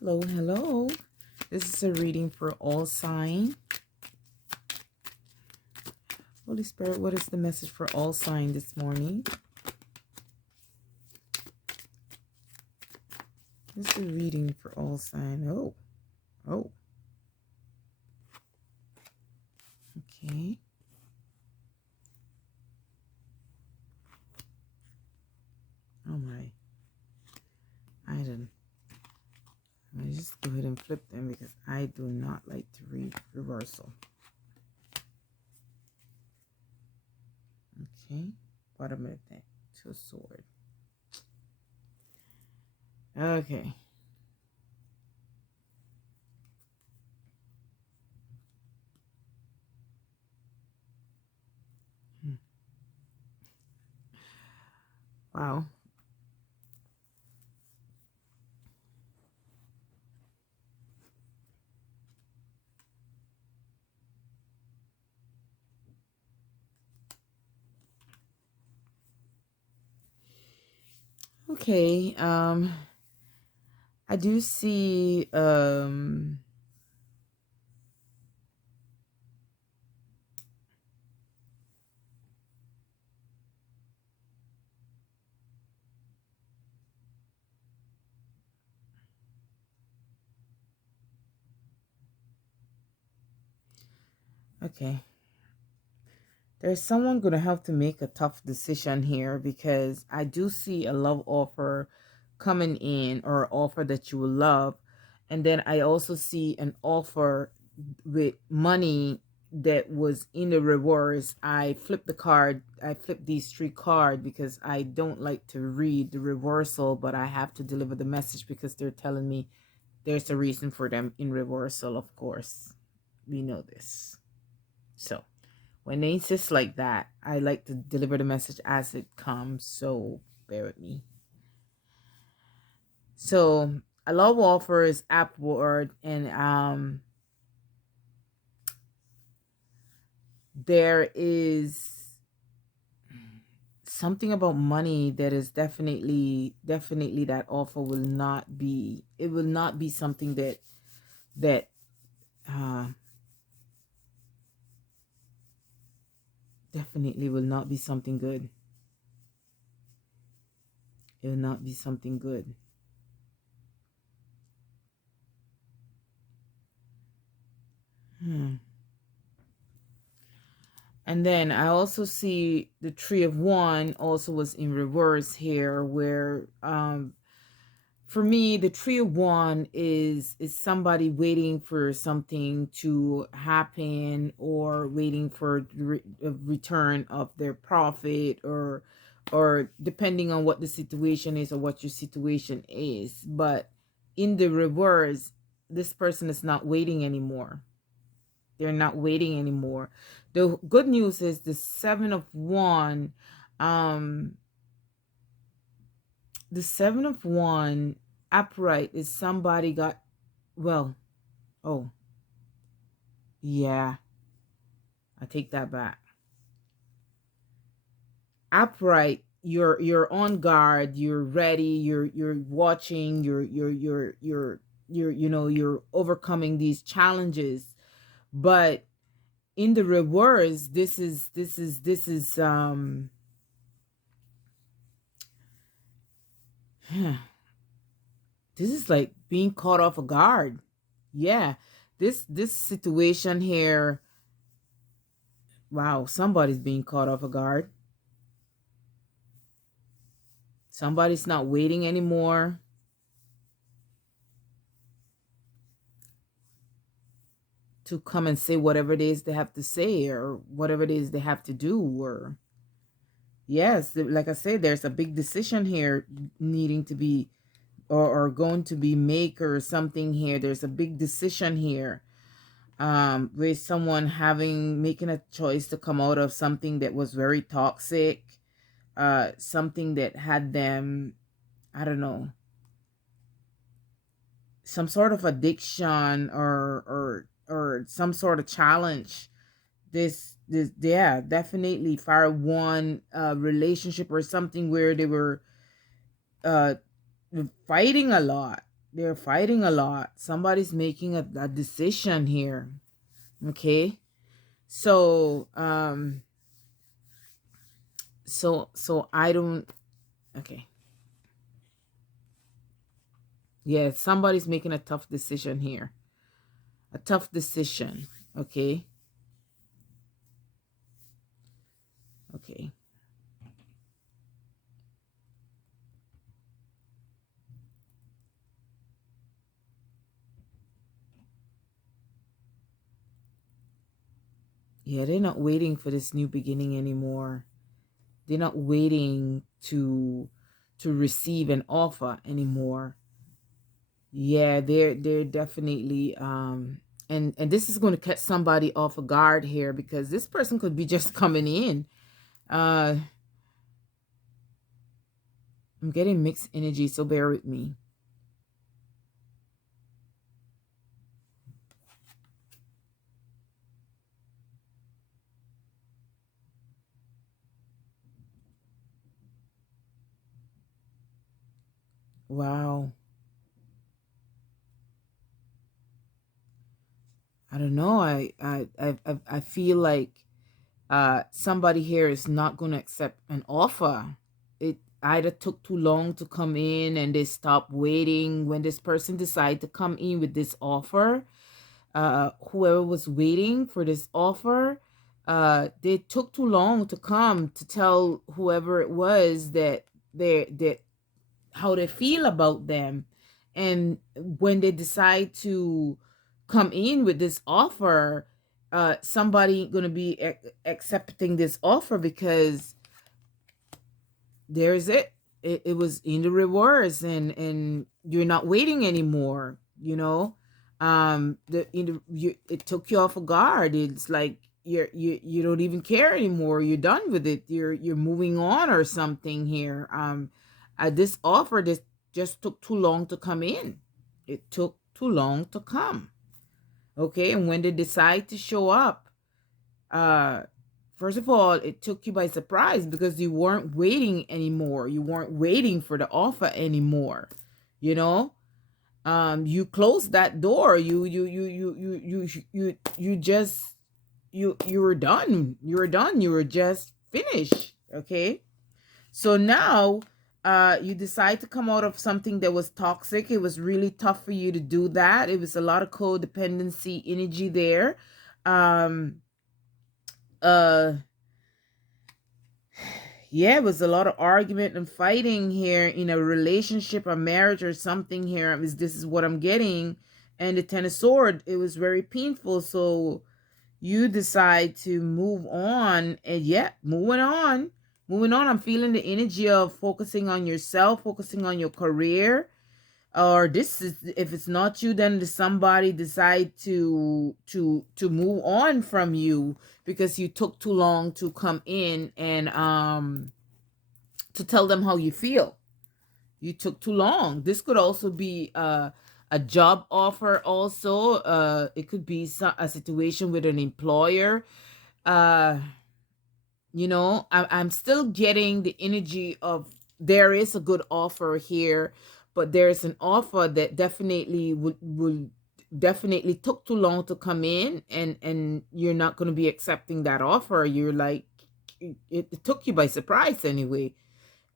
Hello, hello. This is a reading for all sign. Holy Spirit, what is the message for all sign this morning? This is a reading for all sign. Oh, okay. Oh my. I didn't. Let me just go ahead and flip them because I do not like to read reversal. Okay. Bottom of the deck. Two of swords. Okay. Wow. Okay. I do see okay. There's someone going to have to make a tough decision here because I do see a love offer coming in or offer that you will love. And then I also see an offer with money that was in the reverse. I flipped the card. I flipped these three cards because I don't like to read the reversal, but I have to deliver the message because they're telling me there's a reason for them in reversal, of course. We know this. So when they insist like that, I like to deliver the message as it comes, so bear with me. So a love offer is upward, and there is something about money that is definitely that offer will not be, it will not be something that uh definitely will not be something good. It will not be something good. And then I also see the Tree of One also was in reverse here, where for me the Tree of One is somebody waiting for something to happen or waiting for a return of their profit, or depending on what the situation is or what your situation is. But in the reverse, this person is not waiting anymore. They're not waiting anymore. The good news is the Seven of One. Um, the Seven of One upright is somebody got, well, oh, yeah, I take that back. Upright, you're on guard, you're ready, you're watching, you're you're overcoming these challenges. But in the reverse, this is this is like being caught off a guard. Yeah. This situation here, wow, somebody's being caught off a guard. Somebody's not waiting anymore to come and say whatever it is they have to say or whatever it is they have to do. Or yes, like I said, there's a big decision here needing to be, or going to be make, or something here. There's a big decision here, with someone making a choice to come out of something that was very toxic, something that had them, I don't know, some sort of addiction, or some sort of challenge. This yeah, definitely fire one relationship or something where they were uh fighting a lot. they're fighting a lot. Somebody's making a decision here. Okay. So so I don't. Okay. Yeah, somebody's making a tough decision here. A tough decision. Okay. Okay. Yeah, they're not waiting for this new beginning anymore. They're not waiting to receive an offer anymore. Yeah, they're definitely and this is going to catch somebody off a guard here, because this person could be just coming in. Uh I'm getting mixed energy, so bear with me. Wow. I don't know. I feel like somebody here is not going to accept an offer. It either took too long to come in and they stopped waiting. When this person decided to come in with this offer, whoever was waiting for this offer, they took too long to come to tell whoever it was that how they feel about them. And when they decide to come in with this offer, somebody gonna be accepting this offer, because there's it was in the rewards, and you're not waiting anymore, you know. The in the you It took you off a guard. It's like you don't even care anymore. You're done with it. You're moving on or something here. This offer, this just took too long to come in. It took too long to come. Okay, and when they decide to show up, uh first of all, it took you by surprise, because you weren't waiting anymore. You weren't waiting for the offer anymore, you know. You closed that door. You just you were done. You were done. You were just finished. Okay. So now you decide to come out of something that was toxic. It was really tough for you to do that. It was a lot of codependency energy there. Um uh yeah, it was a lot of argument and fighting here in a relationship or marriage or something here. This is what I'm getting. And the Ten of Sword, it was very painful. So you decide to move on, and yeah, moving on. I'm feeling the energy of focusing on yourself, focusing on your career. Or this is, if it's not you, then somebody decide to move on from you, because you took too long to come in and to tell them how you feel. You took too long. This could also be a job offer also. It could be a situation with an employer. uh I'm still getting the energy of, there is a good offer here, but there's an offer that definitely would definitely took too long to come in, and you're not going to be accepting that offer. You're like, it took you by surprise anyway.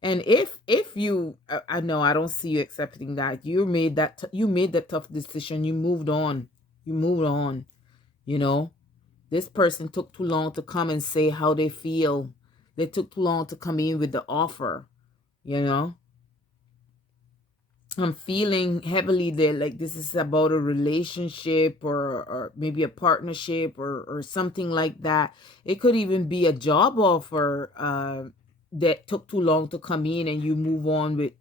And if you I know, I don't see you accepting that. You made that tough decision. You moved on. You moved on, you know. This person took too long to come and say how they feel. They took too long to come in with the offer, you know. I'm feeling heavily that, like, this is about a relationship, or maybe a partnership, or something like that. It could even be a job offer that took too long to come in, and you move on with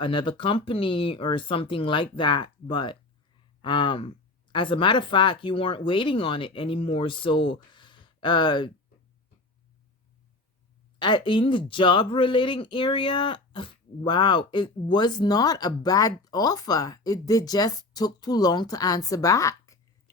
another company or something like that. But um as a matter of fact, you weren't waiting on it anymore. So uh in the job relating area, wow, it was not a bad offer. They just took too long to answer back.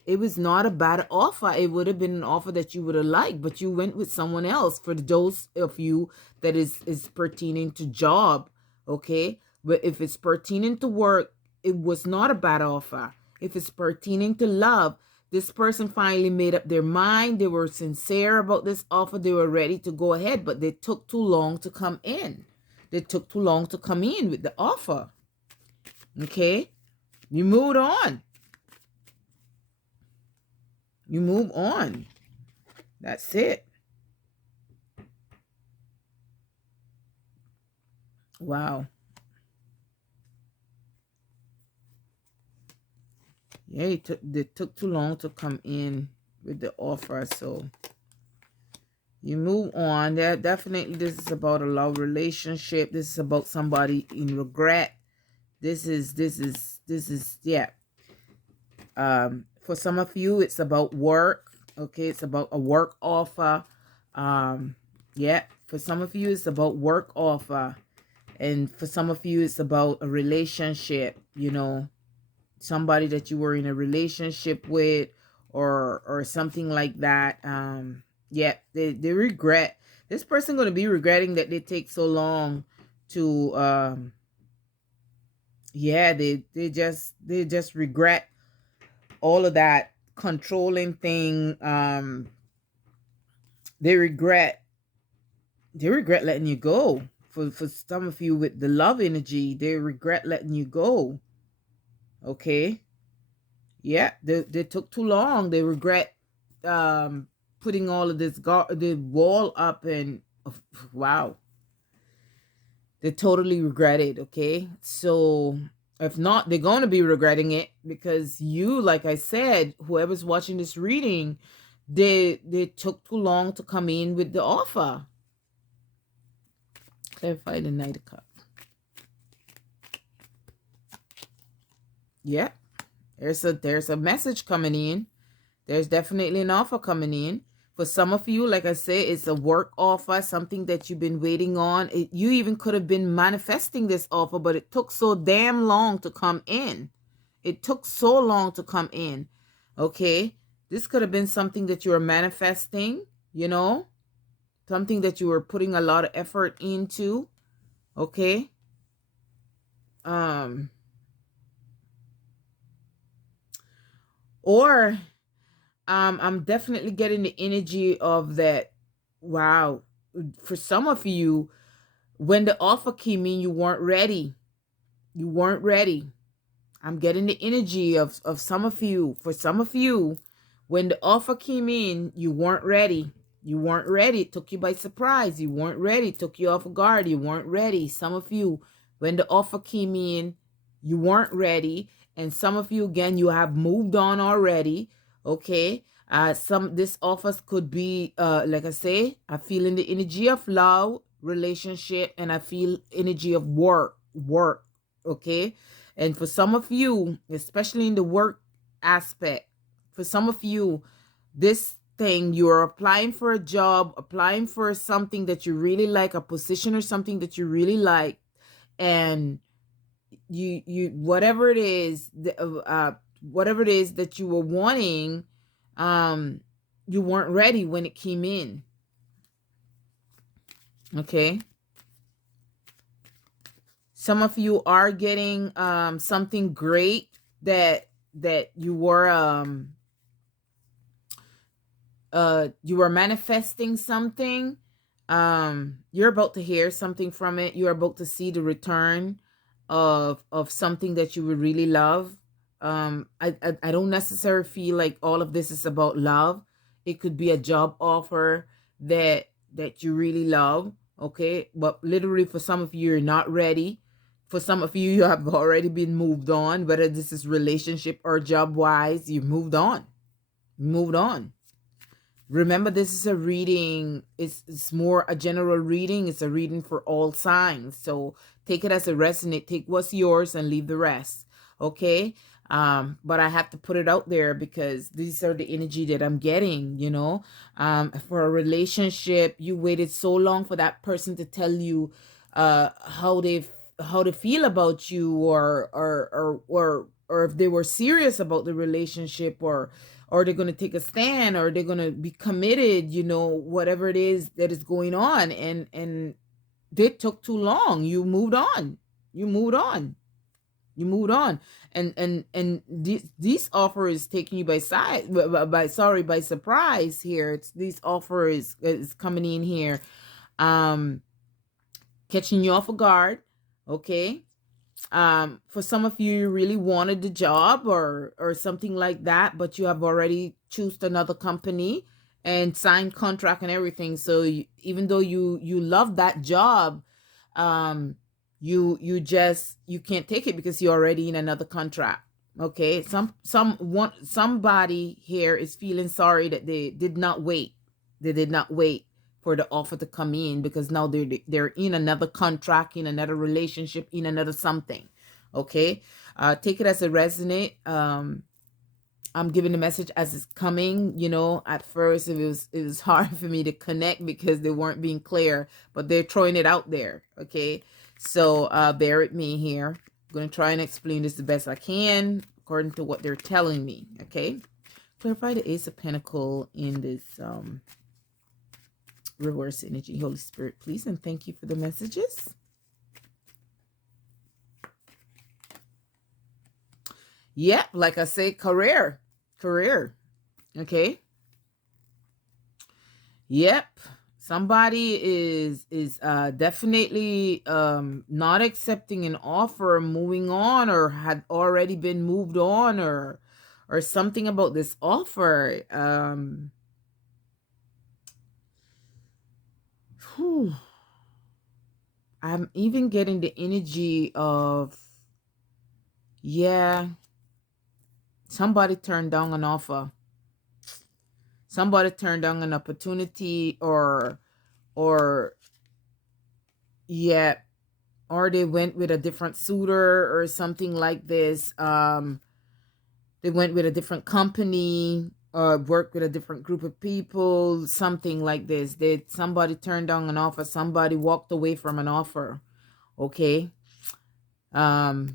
It was not a bad offer. It would have been an offer that you would have liked, but you went with someone else. For those of you that is pertaining to job, okay. But if it's pertaining to work, it was not a bad offer. If it's pertaining to love, this person finally made up their mind. They were sincere about this offer. They were ready to go ahead, but they took too long to come in. They took too long to come in with the offer. Okay? You moved on. You move on. That's it. Wow. Yeah, they took too long to come in with the offer, so you move on. That definitely, this is about a love relationship. This is about somebody in regret. This is yeah. For some of you, it's about work. Okay, it's about a work offer. Yeah, for some of you, it's about work offer, and for some of you, it's about a relationship. You know, somebody that you were in a relationship with, or something like that. Yeah, they regret. This person going to be regretting that they take so long to yeah, they just regret all of that controlling thing. They regret letting you go. For some of you with the love energy, they regret letting you go. Okay. Yeah, they took too long. They regret putting all of this the wall up, and wow, they totally regret it. Okay, so if not, they're going to be regretting it, because you, like I said, whoever's watching this reading, they took too long to come in with the offer. Clarify the Knight of Cups. Yeah, there's a message coming in. There's definitely an offer coming in. For some of you, like I say, it's a work offer, something that you've been waiting on. You even could have been manifesting this offer, but it took so damn long to come in. It took so long to come in. Okay? This could have been something that you were manifesting, you know? Something that you were putting a lot of effort into. Okay? Or I'm definitely getting the energy of that. Wow. For some of you, when the offer came in, you weren't ready. You weren't ready. I'm getting the energy of some of you. For some of you, when the offer came in, you weren't ready. You weren't ready. It took you by surprise. You weren't ready. It took you off guard. You weren't ready. Some of you, when the offer came in, you weren't ready. And some of you, again, you have moved on already. Okay. This offers could be like I say, I feel in the energy of love, relationship, and I feel energy of work. Okay. And for some of you, especially in the work aspect, for some of you, this thing, you're applying for a job, applying for something that you really like, a position or something that you really like, and you whatever it is, whatever it is that you were wanting, you weren't ready when it came in. Okay. Some of you are getting something great that you were manifesting something. You're about to hear something from it. You're about to see the return of something that you would really love. I don't necessarily feel like all of this is about love. It could be a job offer that you really love. Okay, but literally for some of you, you're not ready. For some of you, you have already been moved on. Whether this is relationship or job wise, you moved on. Moved on. Remember, this is a reading. It's more a general reading. It's a reading for all signs. So take it as a resonate. Take what's yours and leave the rest. Okay. But I have to put it out there because these are the energy that I'm getting, you know. For a relationship, you waited so long for that person to tell you how they feel about you, or if they were serious about the relationship, or they're going to take a stand, or they're going to be committed, you know, whatever it is that is going on. And they took too long. You moved on. You moved on. You moved on. And this offer is taking you by side by sorry by surprise here. It's this offer is coming in here, um catching you off guard. Okay. For some of you, you really wanted the job or something like that, but you have already chosen another company and signed contract and everything. So even though you love that job, um you can't take it because you're already in another contract. Okay. Somebody here is feeling sorry that they did not wait for the offer to come in, because now they're in another contract, in another relationship, in another something. Okay. Take it as a resonate. I'm giving the message as it's coming. At first it was hard for me to connect because they weren't being clear, but they're throwing it out there. Okay. So bear with me here. I'm going to try and explain this the best I can according to what they're telling me. Okay. Clarify the Ace of Pentacles in this reverse energy. Holy Spirit, please, and thank you for the messages. Yep, like I say, career. Okay. Yep. Somebody is definitely not accepting an offer, moving on, or had already been moved on, or something about this offer. I'm even getting the energy of, yeah, somebody turned down an offer. Somebody turned down an opportunity, or yeah, or they went with a different suitor or something like this. They went with a different company or worked with a different group of people, something like this. Somebody turned down an offer, somebody walked away from an offer. Okay. Or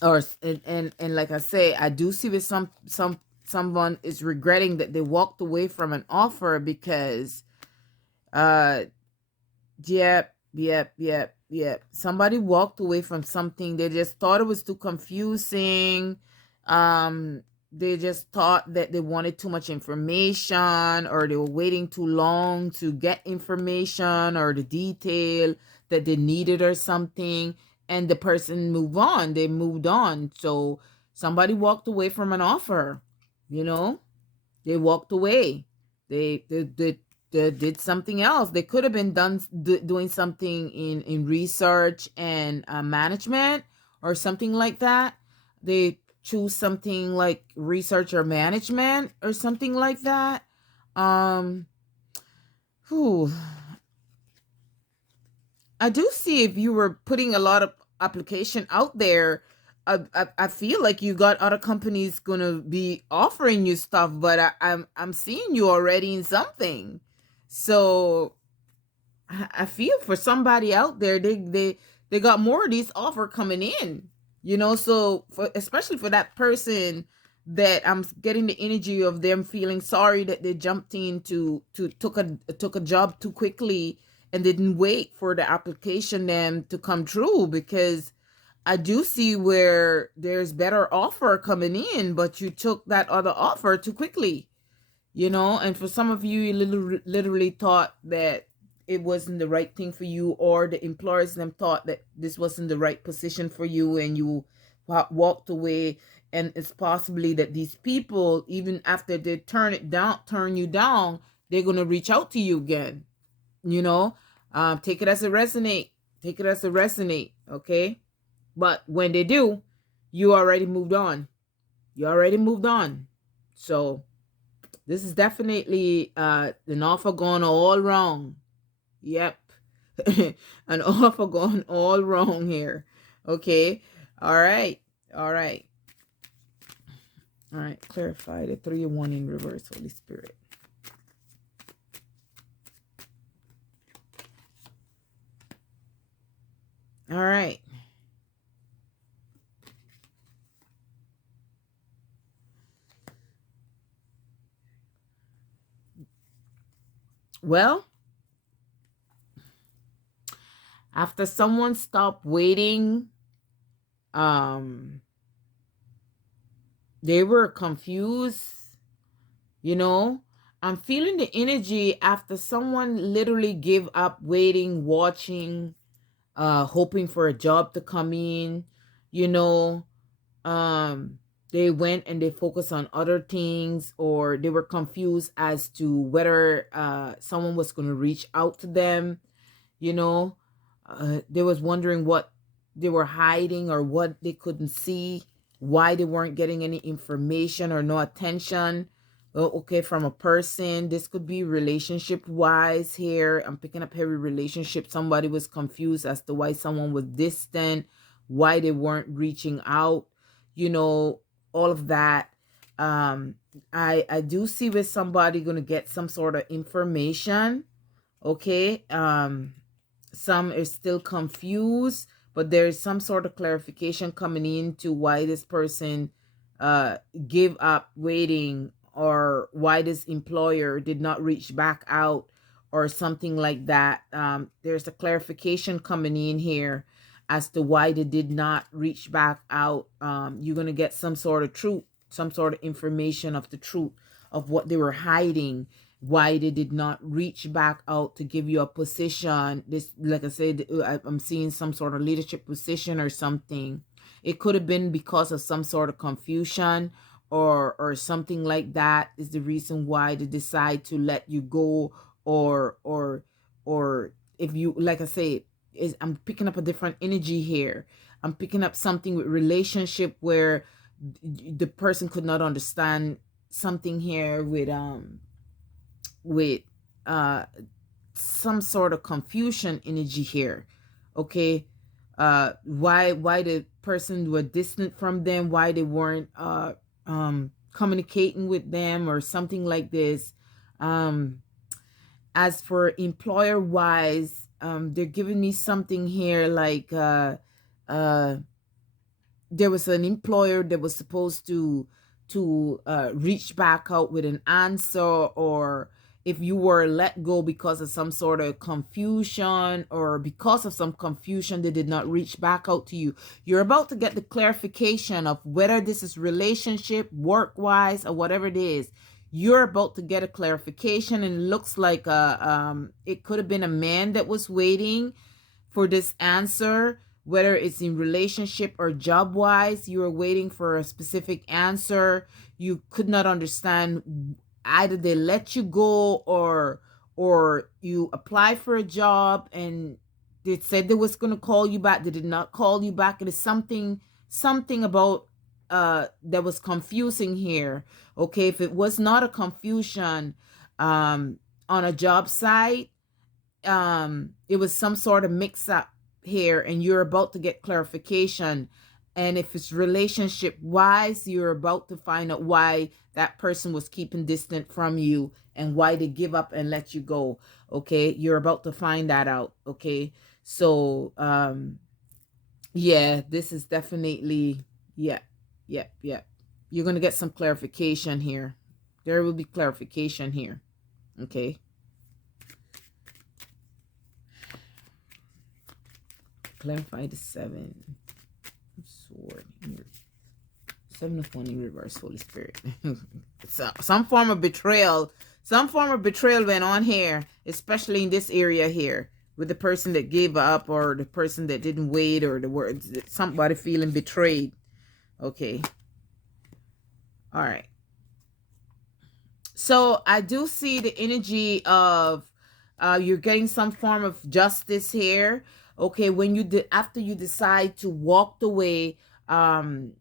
and like I say, I do see with someone is regretting that they walked away from an offer because yep, somebody walked away from something. They just thought it was too confusing. They just thought that they wanted too much information, or they were waiting too long to get information or the detail that they needed or something, and the person they moved on. So somebody walked away from an offer. They walked away. They did something else. They could have been doing something in research and management or something like that. They choose something like research or management or something like that. Whew. I do see if you were putting a lot of application out there. I feel like you got other companies gonna be offering you stuff, but I'm seeing you already in something. So I feel for somebody out there, they got more of these offer coming in. So especially for that person, that I'm getting the energy of them feeling sorry that they jumped to took a job too quickly and didn't wait for the application them to come true, because I do see where there's better offer coming in, but you took that other offer too quickly. And for some of you, you literally thought that it wasn't the right thing for you, or the employers them thought that this wasn't the right position for you, and you walked away. And it's possibly that these people, even after they turn you down, they're going to reach out to you again. Take it as a resonate. Okay. But when they do, you already moved on. So this is definitely an offer gone all wrong. Yep. An offer gone all wrong here. Okay. All right. Clarify the 3 and 1 in reverse, Holy Spirit. All right. Well, After someone stopped waiting, they were confused, you know. I'm feeling the energy after someone literally gave up waiting, watching, hoping for a job to come in, you know. um they went and they focused on other things, or they were confused as to whether someone was going to reach out to them, you know. They was wondering what they were hiding or what they couldn't see, why they weren't getting any information or no attention. Okay, from a person. This could be relationship wise here. I'm picking up heavy relationship. Somebody was confused as to why someone was distant, why they weren't reaching out, you know, all of that. I do see with somebody gonna get some sort of information. Okay. Some are still confused, but there's some sort of clarification coming into why this person gave up waiting, or why this employer did not reach back out, or something like that. There's a clarification coming in here as to why they did not reach back out. You're going to get some sort of truth, some sort of information of the truth of what they were hiding, why they did not reach back out to give you a position. This, like I said, I'm seeing some sort of leadership position or something. It could have been because of some sort of confusion, or something like that is the reason why they decide to let you go. Or if you, like I say, is, I'm picking up a different energy here. I'm picking up something with relationship where the person could not understand something here with uh some sort of confusion energy here. Okay. Why the person were distant from them, why they weren't communicating with them, or something like this. As for employer wise, they're giving me something here like uh there was an employer that was supposed to reach back out with an answer, or if you were let go because of some sort of confusion, or because of some confusion they did not reach back out to you, you're about to get the clarification of whether this is relationship, work wise, or whatever it is. You're about to get a clarification, and it looks like it could have been a man that was waiting for this answer, whether it's in relationship or job wise. You were waiting for a specific answer. You could not understand, either they let you go, or you apply for a job and they said they was going to call you back, they did not call you back. It is something about that was confusing here. Okay, if it was not a confusion on a job site, it was some sort of mix up here, and you're about to get clarification. And if it's relationship wise, you're about to find out why that person was keeping distant from you, and why they give up and let you go. Okay, you're about to find that out. Okay, so yeah, this is definitely, yeah, yeah. You're gonna get some clarification here. There will be clarification here. Okay. Clarify the seven sword. Seven of one in reverse, Holy Spirit. So, some form of betrayal. Some form of betrayal went on here, especially in this area here, with the person that gave up, or the person that didn't wait, or the words, somebody feeling betrayed. Okay. All right. So I do see the energy of you're getting some form of justice here. Okay, when you did, after you decide to walk away, not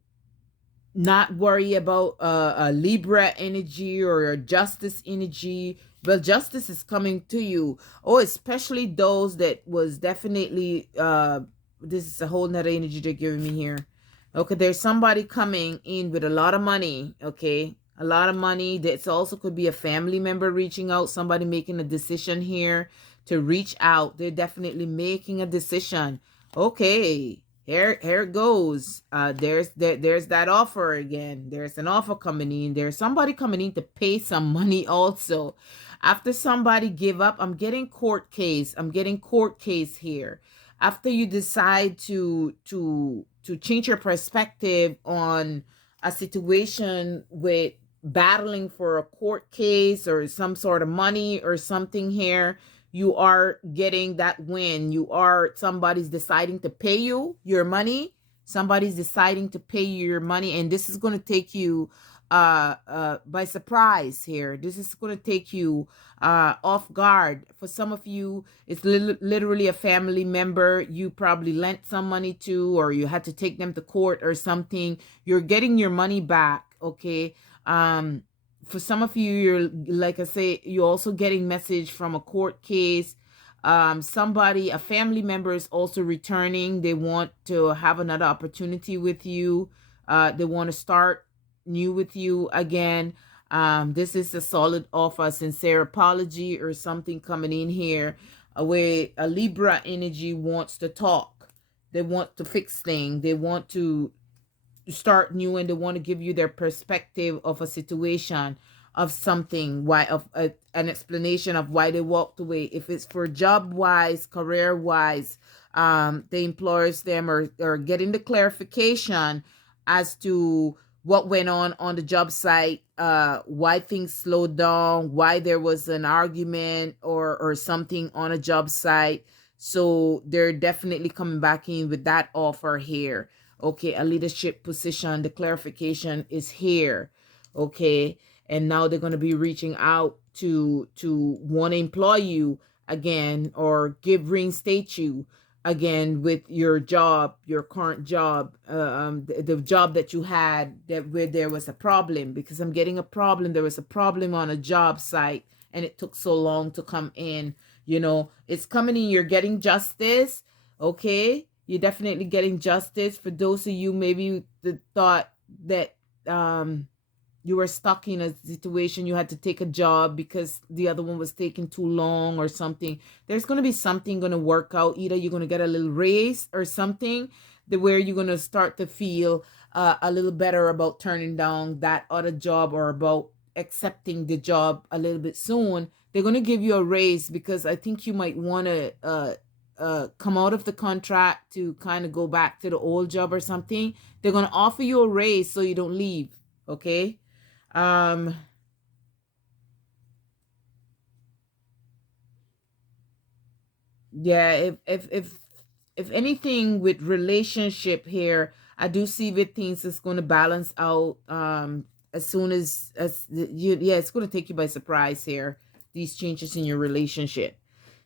worry about a Libra energy or a justice energy, but justice is coming to you. Oh, especially those that was definitely this is a whole nother energy they're giving me here. Okay, there's somebody coming in with a lot of money. Okay, a lot of money. That also could be a family member reaching out, somebody making a decision here to reach out. They're definitely making a decision. Okay, here it goes. There's that offer again. There's an offer coming in. There's somebody coming in to pay some money also. After somebody give up, I'm getting court case. I'm getting court case here. after you decide to change your perspective on a situation with battling for a court case or some sort of money or something here, you are getting that win. You are, somebody's deciding to pay you your money. Somebody's deciding to pay you your money, and this is going to take you by surprise here. This is going to take you off guard. For some of you, it's literally a family member you probably lent some money to, or you had to take them to court or something. You're getting your money back, okay? For some of you, you're, like I say, you're also getting message from a court case. Somebody, a family member is also returning. They want to have another opportunity with you. They want to start new with you again. This is a solid offer, a sincere apology or something coming in here, where a Libra energy wants to talk. They want to fix things. They want to start new, and they want to give you their perspective of a situation, of something, why, of an explanation of why they walked away. If it's for job wise, career wise, the employers them or getting the clarification as to what went on the job site, why things slowed down, why there was an argument or something on a job site. So they're definitely coming back in with that offer here. Okay, a leadership position, the clarification is here. Okay, and now they're going to be reaching out to want to employ you again, or reinstate you again with your job, your current job, the job that you had, that where there was a problem. Because I'm getting a problem. There was a problem on a job site, and it took so long to come in. You know, it's coming in. You're getting justice. Okay, you're definitely getting justice. For those of you maybe that thought that you were stuck in a situation, you had to take a job because the other one was taking too long or something, there's going to be something going to work out. Either you're going to get a little raise or something, where you're going to start to feel a little better about turning down that other job, or about accepting the job a little bit soon. They're going to give you a raise, because I think you might want to come out of the contract to kind of go back to the old job or something. They're going to offer you a raise so you don't leave. Okay. Yeah, if anything with relationship here, I do see that things is going to balance out as soon yeah, it's going to take you by surprise here, these changes in your relationship.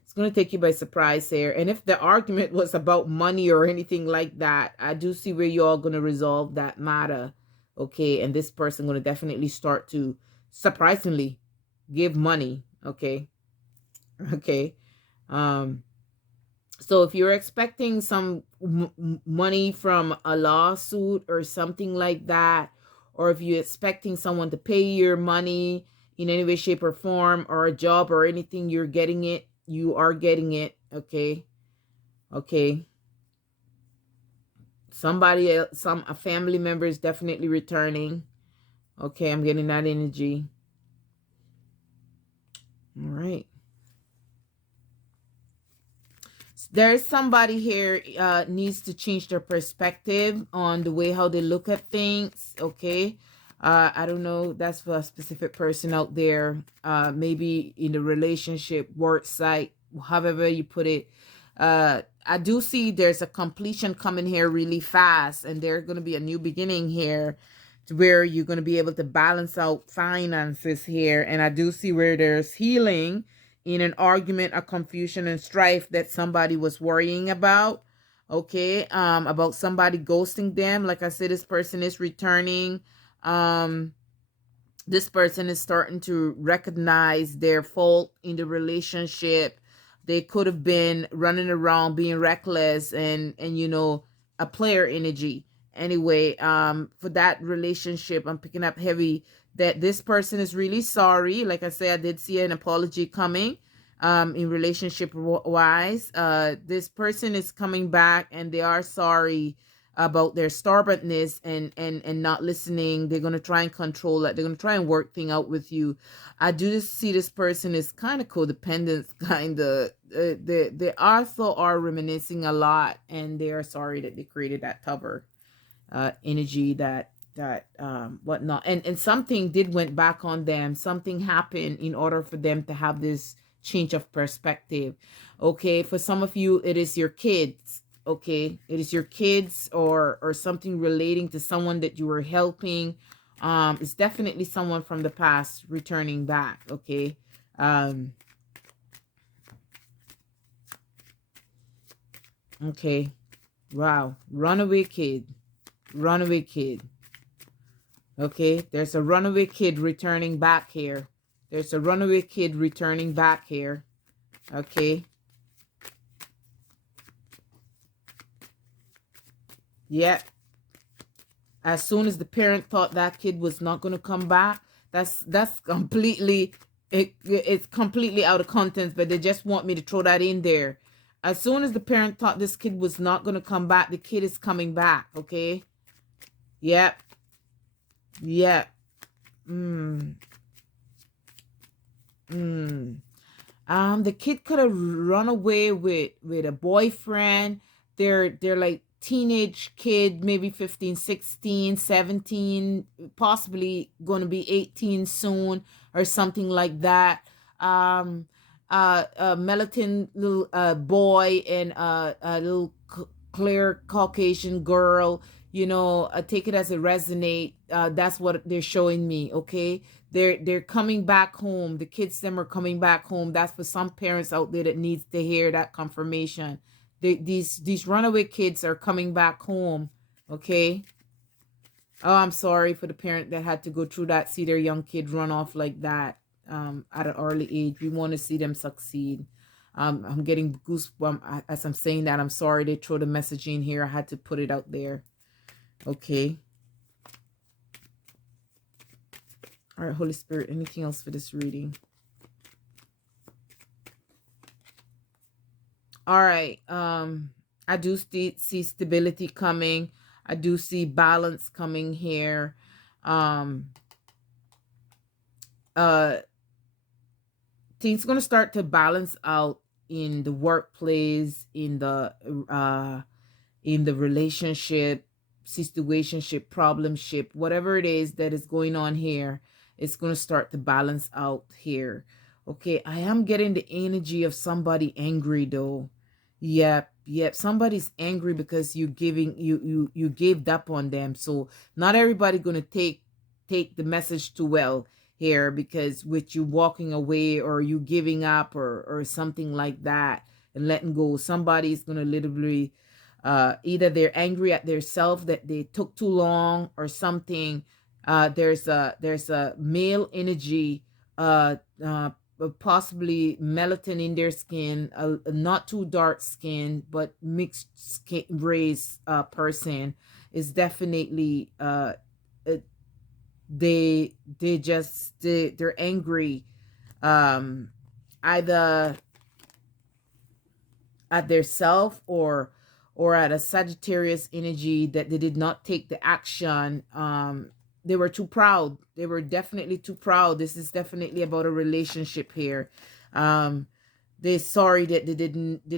It's going to take you by surprise here. And if the argument was about money or anything like that, I do see where you're all going to resolve that matter. Okay, and this person going to definitely start to surprisingly give money. Okay. Okay. um so if you're expecting some money from a lawsuit or something like that, or if you're expecting someone to pay your money in any way, shape, or form, or a job or anything, you're getting it. You are getting it. Okay. Okay. Somebody else, a family member is definitely returning. Okay, I'm getting that energy. All right. There's somebody here needs to change their perspective on the way how they look at things. Okay. I don't know, that's for a specific person out there, maybe in the relationship, work site, however you put it. I do see there's a completion coming here really fast, and there's going to be a new beginning here, to where you're going to be able to balance out finances here. And I do see where there's healing in an argument, a confusion and strife that somebody was worrying about. Okay. About somebody ghosting them. Like I said, this person is returning. um this person is starting to recognize their fault in the relationship. They could have been running around being reckless and a player energy. Anyway, for that relationship, I'm picking up heavy that this person is really sorry. Like I said, I did see an apology coming. In relationship wise, this person is coming back and they are sorry about their stubbornness and not listening. They're going to try and control it. They're going to try and work thing out with you. I do see this person is kind of codependent, kind of. They also are reminiscing a lot, and they are sorry that they created that cover energy, that whatnot, and something did went back on them. Something happened in order for them to have this change of perspective. Okay, for some of you it is your kids. Okay, it is your kids, or something relating to someone that you were helping. It's definitely someone from the past returning back. Okay. Okay. Wow. Runaway kid. Runaway kid. Okay, there's a runaway kid returning back here. There's a runaway kid returning back here. Okay. Yeah. As soon as the parent thought that kid was not going to come back, that's completely, it's completely out of context, but they just want me to throw that in there. As soon as the parent thought this kid was not going to come back, the kid is coming back. Okay. Yep. Yep. The kid could have run away with a boyfriend. They're like teenage kid, maybe 15, 16, 17, possibly going to be 18 soon or something like that. A melatonin little boy and a little clear Caucasian girl. Take it as it resonate. That's what they're showing me. Okay, they're coming back home. The kids them are coming back home. That's for some parents out there that needs to hear that confirmation. These runaway kids are coming back home. Okay. Oh, I'm sorry for the parent that had to go through that. See their young kid run off like that at an early age. We want to see them succeed. I'm getting goosebumps as I'm saying that. I'm sorry they throw the message in here. I had to put it out there. Okay. All right, Holy Spirit, anything else for this reading? All right. I do see stability coming. I do see balance coming here. Things going to start to balance out in the workplace, in the relationship, situationship, problemship, whatever it is that is going on here. It's going to start to balance out here. Okay, I am getting the energy of somebody angry though. Yep. Somebody's angry because you gave up on them. So not everybody gonna take the message too well here, because with you walking away or you giving up or something like that and letting go, somebody's gonna literally either they're angry at themselves that they took too long or something. There's a male energy, possibly melatonin in their skin, not too dark skin, but mixed skin race person is definitely they're angry, either at their self or at a Sagittarius energy that they did not take the action. They were too proud. They were definitely too proud. This is definitely about a relationship here. They're sorry that they didn't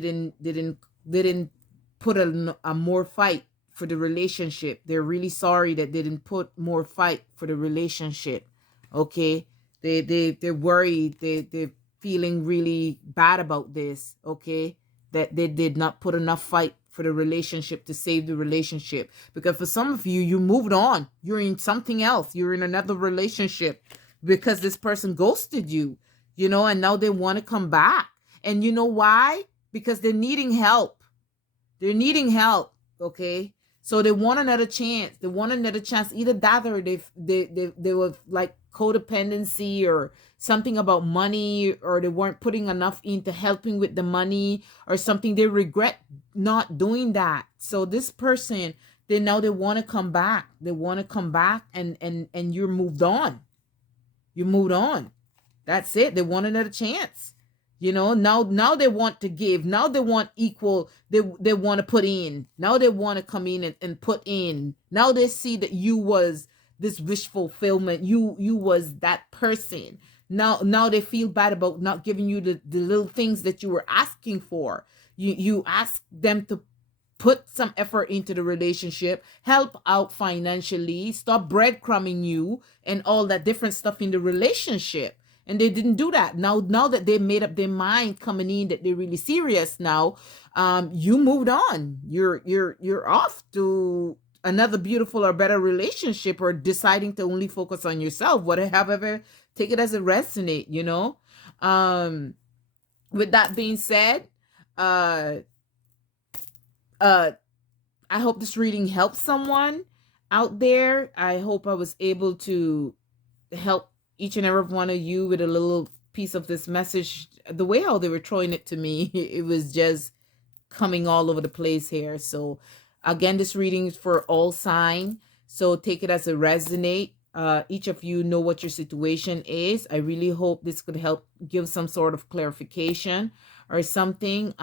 put a more fight for the relationship. They're really sorry that they didn't put more fight for the relationship. Okay, they're worried. They're feeling really bad about this. Okay, that they did not put enough fight for the relationship to save the relationship. Because for some of you, you moved on. You're in something else. You're in another relationship because this person ghosted you, and now they want to come back. And you know why? Because they're needing help. They're needing help. Okay. So they want another chance. They want another chance. Either that or they were like codependency or something about money, or they weren't putting enough into helping with the money or something. They regret not doing that. So this person, they want to come back. They want to come back and you're moved on. You moved on. That's it. They want another chance. Now they want to give. Now they want equal. They want to put in. Now they want to come in and put in. Now they see that you was this wish fulfillment. You was that person. Now they feel bad about not giving you the little things that you were asking for. You ask them to put some effort into the relationship, help out financially, stop breadcrumbing you and all that different stuff in the relationship. And they didn't do that. Now that they made up their mind coming in that they're really serious now, you moved on. You're off to another beautiful or better relationship, or deciding to only focus on yourself. Whatever, take it as a resonate. With that being said, uh I hope this reading helps someone out there. I hope I was able to help each and every one of you with a little piece of this message. The way how they were throwing it to me, it was just coming all over the place here. So again, this reading is for all sign. So take it as a resonate. Each of you know what your situation is. I really hope this could help give some sort of clarification or something.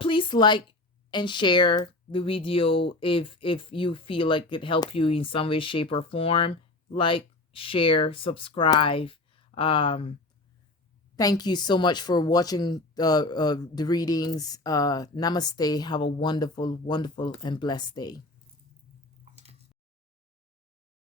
Please like and share the video if you feel like it helped you in some way, shape, or form. Like, share, subscribe. Thank you so much for watching the readings. Namaste. Have a wonderful, wonderful, and blessed day.